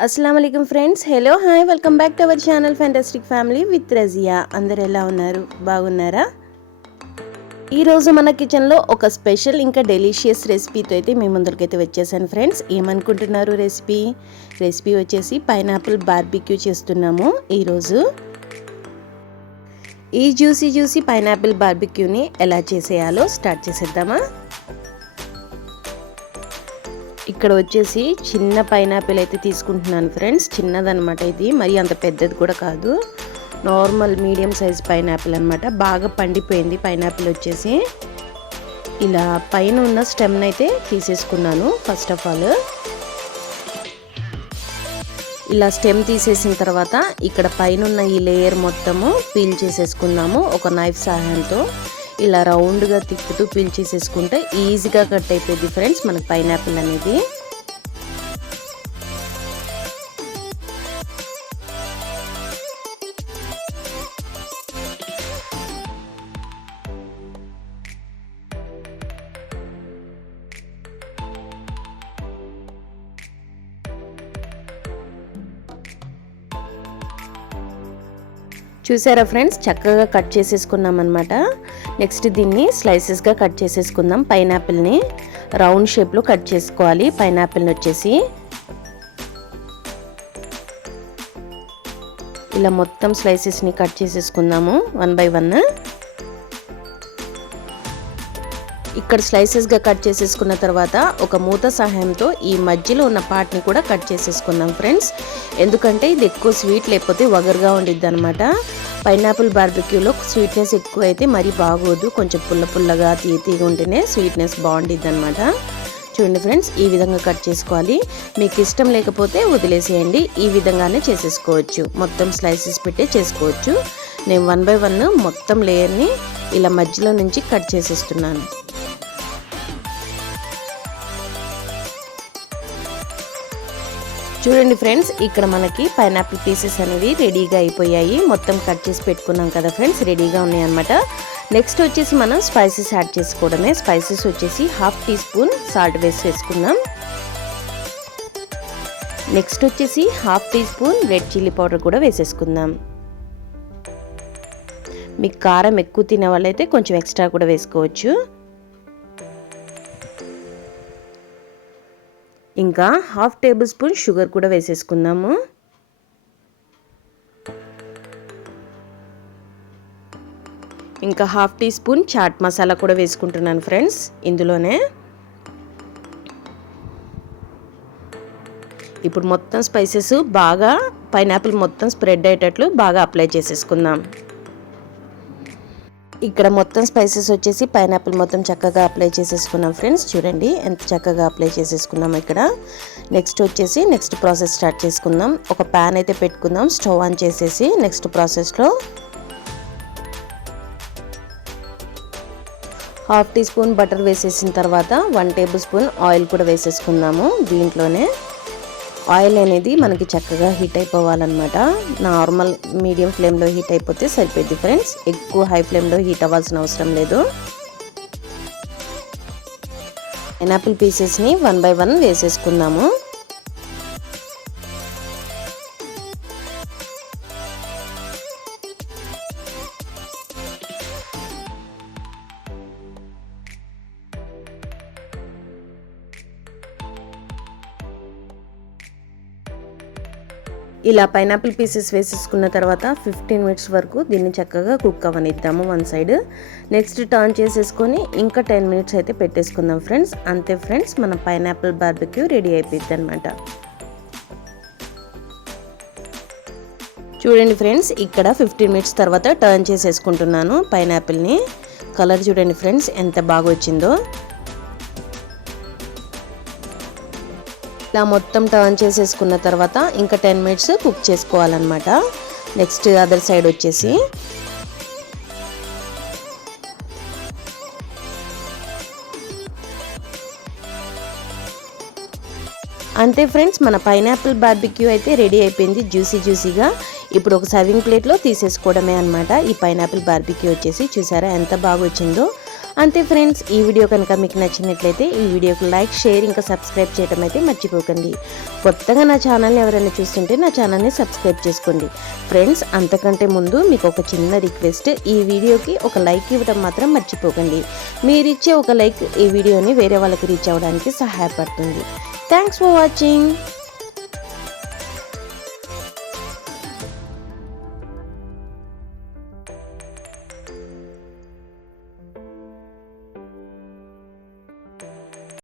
अस्सलाम वालेकुम friends hello hi welcome back to our channel fantastic family with Razia అందరూ ఎలా ఉన్నారు బాగున్నారా ఈ రోజు మన కిచెన్ లో ఒక స్పెషల్ ఇంకా డెలిషియస్ రెసిపీతో అయితే మీ ముందుకైతే వచ్చేసాను ఫ్రెండ్స్ ఏమనుకుంటున్నారు రెసిపీ వచ్చేసి పైనాపిల్ బార్బిక్యూ చేస్తున్నాము ఈ రోజు ఈ జ్యూసీ పైనాపిల్ బార్బిక్యూని ఎలా చేసేయాలో స్టార్ట్ చేసేద్దామా ఇక్కడ వచ్చేసి చిన్న పైనాపిల్ అయితే తీసుకుంటున్నాను ఫ్రెండ్స్ చిన్నదన్నమాట ఇది మరి అంత పెద్దది కూడా కాదు నార్మల్ మీడియం సైజ్ పైనాపిల్ అన్నమాట బాగా పండిపోయింది పైనాపిల్ వచ్చేసి ఇలా పైన ఉన్న స్టెమ్ అయితే తీసేసుకున్నాను ఫస్ట్ ఆఫ్ ఆల్ ఇలా స్టెమ్ తీసేసిన తర్వాత ఇక్కడ పైన ఉన్న ఈ లేయర్ మొత్తము పీల్ చేసేసుకున్నాము ఒక నైఫ్ సహాయంతో ఇలా రౌండ్గా తిప్పుతూ పీల్ చేసేసుకుంటే ఈజీగా కట్ అయిపోయింది ఫ్రెండ్స్ మనకి పైనాపిల్ అనేది చూసారా ఫ్రెండ్స్ చక్కగా కట్ చేసేసుకున్నాం అన్నమాట నెక్స్ట్ దీన్ని స్లైసెస్గా కట్ చేసేసుకుందాం పైనాపిల్ని రౌండ్ షేప్లో కట్ చేసుకోవాలి పైనాపిల్ని వచ్చేసి ఇలా మొత్తం స్లైసెస్ని కట్ చేసేసుకుందాము 1 by 1 ఇక్కడ స్లైసెస్గా కట్ చేసేసుకున్న తర్వాత ఒక మూత సహాయంతో ఈ మధ్యలో ఉన్న పార్ట్ని కూడా కట్ చేసేసుకుందాం ఫ్రెండ్స్ ఎందుకంటే ఇది ఎక్కువ స్వీట్ లేకపోతే వగరుగా ఉండిద్ది అనమాట పైనాపిల్ బార్బిక్యూలో స్వీట్నెస్ ఎక్కువ అయితే మరీ బాగోదు కొంచెం పుల్లగా తీయగా ఉంటేనే స్వీట్నెస్ బాగుండిద్ది అనమాట చూడండి ఫ్రెండ్స్ ఈ విధంగా కట్ చేసుకోవాలి మీకు ఇష్టం లేకపోతే వదిలేసేయండి ఈ విధంగానే చేసేసుకోవచ్చు మొత్తం స్లైసెస్ పెట్టి చేసుకోవచ్చు నేను 1 by 1 మొత్తం లేయర్ని ఇలా మధ్యలో నుంచి కట్ చేసేస్తున్నాను చూడండి ఫ్రెండ్స్ ఇక్కడ మనకి పైనాపిల్ పీసెస్ అనేవి రెడీగా అయిపోయాయి మొత్తం కట్ చేసి పెట్టుకున్నాం కదా ఫ్రెండ్స్ రెడీగా ఉన్నాయి అన్నమాట నెక్స్ట్ వచ్చేసి మనం స్పైసెస్ యాడ్ చేసుకోవడమే స్పైసెస్ వచ్చేసి 1/2 టీ స్పూన్ సాల్ట్ వేసుకుందాం నెక్స్ట్ వచ్చేసి 1/2 teaspoon red chilli powder కూడా వేసేసుకుందాం మీకు కారం ఎక్కువ తినే వాళ్ళైతే కొంచెం ఎక్స్ట్రా కూడా వేసుకోవచ్చు ఇంకా 1/2 టేబుల్ స్పూన్ షుగర్ కూడా వేసేసుకుందాము ఇంకా 1/2 టీ స్పూన్ చాట్ మసాలా కూడా వేసుకుంటున్నాను ఫ్రెండ్స్ ఇందులోనే ఇప్పుడు మొత్తం స్పైసెస్ బాగా పైనాపిల్ మొత్తం స్ప్రెడ్ అయ్యేటట్లు బాగా అప్లై చేసేసుకుందాం ఇక్కడ మొత్తం స్పైసెస్ వచ్చేసి పైనాపిల్ మొత్తం చక్కగా అప్లై చేసేసుకున్నాం ఫ్రెండ్స్ చూడండి ఎంత చక్కగా అప్లై చేసేసుకున్నాం ఇక్కడ నెక్స్ట్ వచ్చేసి నెక్స్ట్ ప్రాసెస్ స్టార్ట్ చేసుకుందాం ఒక ప్యాన్ అయితే పెట్టుకుందాం స్టవ్ ఆన్ చేసేసి నెక్స్ట్ ప్రాసెస్లో 1/2 టీ స్పూన్ బటర్ వేసేసిన తర్వాత 1 టేబుల్ స్పూన్ ఆయిల్ కూడా వేసేసుకుందాము దీంట్లోనే ఆయిల్ అనేది మనకి చక్కగా హీట్ అయిపోవాలన్నమాట నార్మల్ మీడియం ఫ్లేమ్లో హీట్ అయిపోతే సరిపోద్ది ఫ్రెండ్స్ ఎక్కువ హై ఫ్లేమ్లో హీట్ అవ్వాల్సిన అవసరం లేదు పైనాపిల్ పీసెస్ని 1 by 1 వేసేసుకుందాము ఇలా పైనాపిల్ పీసెస్ వేసేసుకున్న తర్వాత 15 మినిట్స్ వరకు దీన్ని చక్కగా కుక్ అవ్వనిద్దాము వన్ సైడ్ నెక్స్ట్ టర్న్ చేసేసుకొని ఇంకా 10 మినిట్స్ అయితే పెట్టేసుకుందాం ఫ్రెండ్స్ అంతే ఫ్రెండ్స్ మన పైనాపిల్ బార్బిక్యూ రెడీ అయిపోయింది అనమాట చూడండి ఫ్రెండ్స్ ఇక్కడ 15 మినిట్స్ తర్వాత టర్న్ చేసేసుకుంటున్నాను పైనాపిల్ని కలర్ చూడండి ఫ్రెండ్స్ ఎంత బాగా వచ్చిందో ఇలా మొత్తం టర్న్ చేసేసుకున్న తర్వాత ఇంకా 10 మినిట్స్ కుక్ చేసుకోవాలన్నమాట నెక్స్ట్ అదర్ సైడ్ వచ్చేసి అంతే ఫ్రెండ్స్ మన పైనాపిల్ బార్బిక్యూ అయితే రెడీ అయిపోయింది జ్యూసీగా ఇప్పుడు ఒక సర్వింగ్ ప్లేట్లో తీసేసుకోవడమే అన్నమాట ఈ పైనాపిల్ బార్బిక్యూ వచ్చేసి చూసారా ఎంత బాగా వచ్చిందో అంతే ఫ్రెండ్స్, ఈ వీడియో కనుక మీకు నచ్చినట్లయితే ఈ వీడియోకి లైక్, షేర్ ఇంకా సబ్స్క్రైబ్ చేయడం అయితే మర్చిపోకండి. కొత్తగా నా ఛానల్ని ఎవరైనా చూస్తుంటే నా ఛానల్ని సబ్స్క్రైబ్ చేసుకోండి ఫ్రెండ్స్. అంతకంటే ముందు మీకు ఒక చిన్న రిక్వెస్ట్, ఈ వీడియోకి ఒక లైక్ ఇవ్వడం మాత్రం మర్చిపోకండి. మీరిచ్చే ఒక లైక్ ఈ వీడియోని వేరే వాళ్ళకి రీచ్ అవ్వడానికి సహాయపడుతుంది. Thanks for watching.